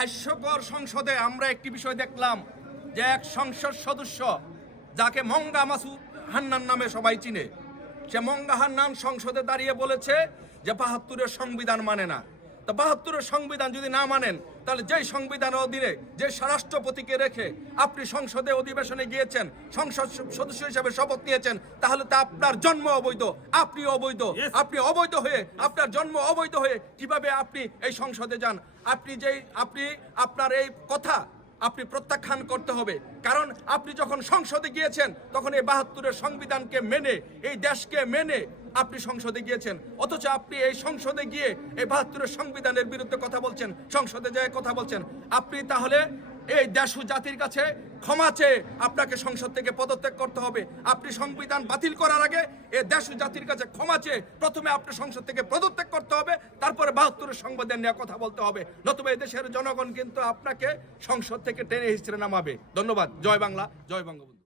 হাস্যকর সংসদে আমরা একটি বিষয় দেখলাম যে এক সংসদ সদস্য যাকে মঙ্গা মাসুদ হান্নান নামে সবাই চিনে, সে মঙ্গা হান্নান সংসদে দাঁড়িয়ে বলেছে যে ৭২-এর সংবিধান মানে না। তো ৭২-এর সংবিধান যদি না মানেন, তাহলে যেই সংবিধানের অধীনে যে রাষ্ট্রপতিকে রেখে আপনি সংসদে অধিবেশনে গিয়েছেন, সংসদ সদস্য হিসেবে শপথ নিয়েছেন, তাহলে তা আপনার জন্ম অবৈধ, আপনি অবৈধ। আপনি অবৈধ হয়ে, আপনার জন্ম অবৈধ হয়ে কিভাবে আপনি এই সংসদে যান? আপনি আপনার এই কথা আপনি প্রত্যাখ্যান করতে হবে। কারণ আপনি যখন সংসদে গিয়েছেন তখন এই ৭২-এর সংবিধানকে মেনে, এই দেশকে মেনে আপনি সংসদে গিয়েছেন, অথচ আপনি এই সংসদে গিয়ে এই ৭২-এর সংবিধানের বিরুদ্ধে কথা বলছেন, সংসদে যেয়ে কথা বলছেন। আপনি তাহলে এই দেশ ও জাতির কাছে ক্ষমা চেয়ে আপনাকে সংসদ থেকে পদত্যাগ করতে হবে। আপনি সংবিধান বাতিল করার আগে এই দেশ ও জাতির কাছে ক্ষমা চেয়ে প্রথমে আপনি সংসদ থেকে পদত্যাগ করতে হবে, তারপরে ৭২-এর সংবিধান নিয়ে কথা বলতে হবে। নতুবা এই দেশের জনগণ কিন্তু আপনাকে সংসদ থেকে টেনে হিচড়ে নামাবে। ধন্যবাদ। জয় বাংলা, জয় বঙ্গবন্ধু।